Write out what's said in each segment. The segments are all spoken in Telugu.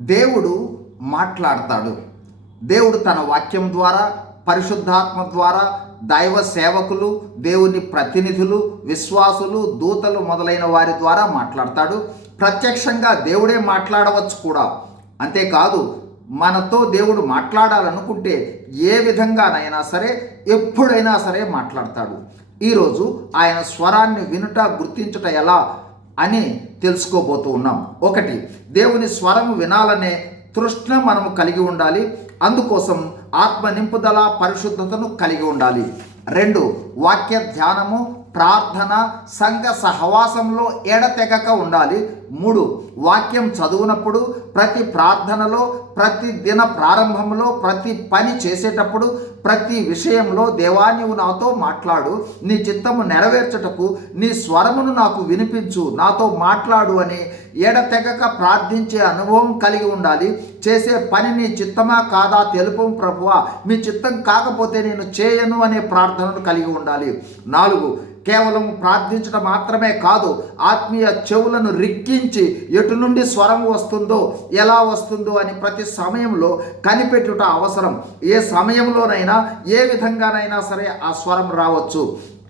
దేవుడు మాట్లాడతాడు. దేవుడు తన వాక్యం ద్వారా పరిశుద్ధాత్మ ద్వారా దైవ సేవకులు దేవుని ప్రతినిధులు విశ్వాసులు దూతలు మొదలైన వారి ద్వారా మాట్లాడతాడు. ప్రత్యక్షంగా దేవుడే మాట్లాడవచ్చు కూడా. అంతేకాదు మనతో దేవుడు మాట్లాడాలనుకుంటే ఏ విధంగానైనా సరే ఎప్పుడైనా సరే మాట్లాడతాడు. ఈరోజు ఆయన స్వరాన్ని వినుట గుర్తించుట ఎలా? అని తెలుసుకోబోతూ ఉన్నాం. ఒకటి దేవుని స్వరము వినాలనే తృష్ణ మనము కలిగి ఉండాలి. అందుకోసం ఆత్మ నింపుదల పరిశుద్ధతను కలిగి ఉండాలి. రెండు వాక్య ధ్యానము ప్రార్థన సంఘ సహవాసంలో ఎడతెగక ఉండాలి. మూడు వాక్యం చదువునప్పుడు ప్రతి ప్రార్థనలో ప్రతి దిన ప్రారంభంలో ప్రతి పని చేసేటప్పుడు ప్రతి విషయంలో దేవా నీవు నాతో మాట్లాడు. నీ చిత్తము నెరవేర్చుటకు నీ స్వరమును నాకు వినిపించు నాతో మాట్లాడు అని ఎడతెగక ప్రార్థించే అనుభవం కలిగి ఉండాలి. చేసే పని నీ చిత్తమా కాదా తెలుపు ప్రభువా మీ చిత్తం కాకపోతే నేను చేయను అనే ప్రార్థనను కలిగి ఉండాలి. నాలుగు కేవలం ప్రార్థించడం మాత్రమే కాదు ఆత్మీయ చెవులను రిక్కించి ఎటు నుండి స్వరం వస్తుందో ఎలా వస్తుందో అని ప్రతి సమయంలో కనిపెట్టుట అవసరం. ఏ సమయంలోనైనా ఏ విధంగానైనా సరే ఆ స్వరం రావచ్చు.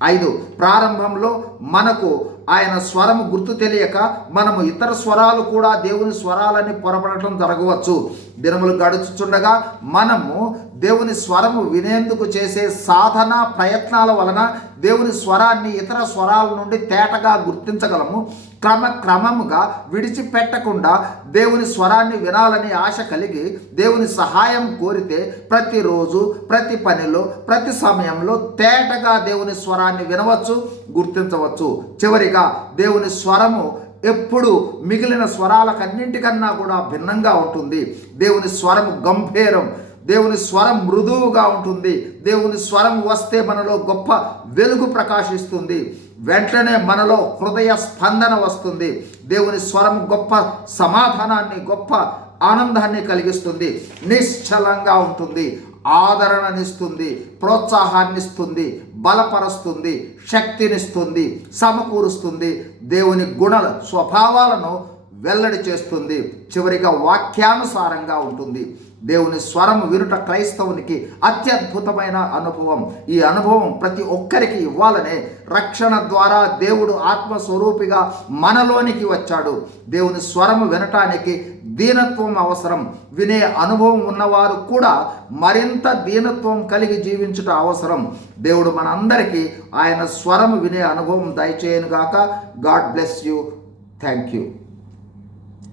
ఐదు ప్రారంభంలో మనకు ఆయన స్వరము గుర్తు తెలియక మనము ఇతర స్వరాలు కూడా దేవుని స్వరాలని పొరపడటం జరగవచ్చు. దినములు గడుచుచుండగా మనము దేవుని స్వరము వినేందుకు చేసే సాధన ప్రయత్నాల వలన దేవుని స్వరాన్ని ఇతర స్వరాల నుండి తేటగా గుర్తించగలము. క్రమ క్రమముగా విడిచిపెట్టకుండా దేవుని స్వరాన్ని వినాలని ఆశ కలిగి దేవుని సహాయం కోరితే ప్రతిరోజు ప్రతి పనిలో ప్రతి సమయంలో తేటగా దేవుని స్వరాన్ని వినవచ్చు గుర్తించవచ్చు. చివరిగా దేవుని స్వరము ఎప్పుడు మిగిలిన స్వరాలకన్నింటికన్నా కూడా భిన్నంగా ఉంటుంది. దేవుని స్వరము గంభీరం దేవుని స్వరం మృదువుగా ఉంటుంది. దేవుని స్వరం వస్తే మనలో గొప్ప వెలుగు ప్రకాశిస్తుంది. వెంటనే మనలో హృదయ స్పందన వస్తుంది. దేవుని స్వరం గొప్ప సమాధానాన్ని గొప్ప ఆనందాన్ని కలిగిస్తుంది. నిశ్చలంగా ఉంటుంది. ఆదరణనిస్తుంది ప్రోత్సాహాన్నిస్తుంది బలపరుస్తుంది శక్తినిస్తుంది సమకూరుస్తుంది. దేవుని గుణ స్వభావాలను వెల్లడి చేస్తుంది. చివరిగా వాక్యానుసారంగా ఉంటుంది. దేవుని స్వరం వినుట క్రైస్తవునికి అత్యద్భుతమైన అనుభవం. ఈ అనుభవం ప్రతి ఒక్కరికి ఇవ్వాలనే రక్షణ ద్వారా దేవుడు ఆత్మస్వరూపిగా మనలోనికి వచ్చాడు. దేవుని స్వరము వినటానికి దీనత్వం అవసరం. వినే అనుభవం ఉన్నవారు కూడా మరింత దీనత్వం కలిగి జీవించుట అవసరం. దేవుడు మనందరికీ ఆయన స్వరము వినే అనుభవం దయచేయనుగాక. God bless you. Thank you.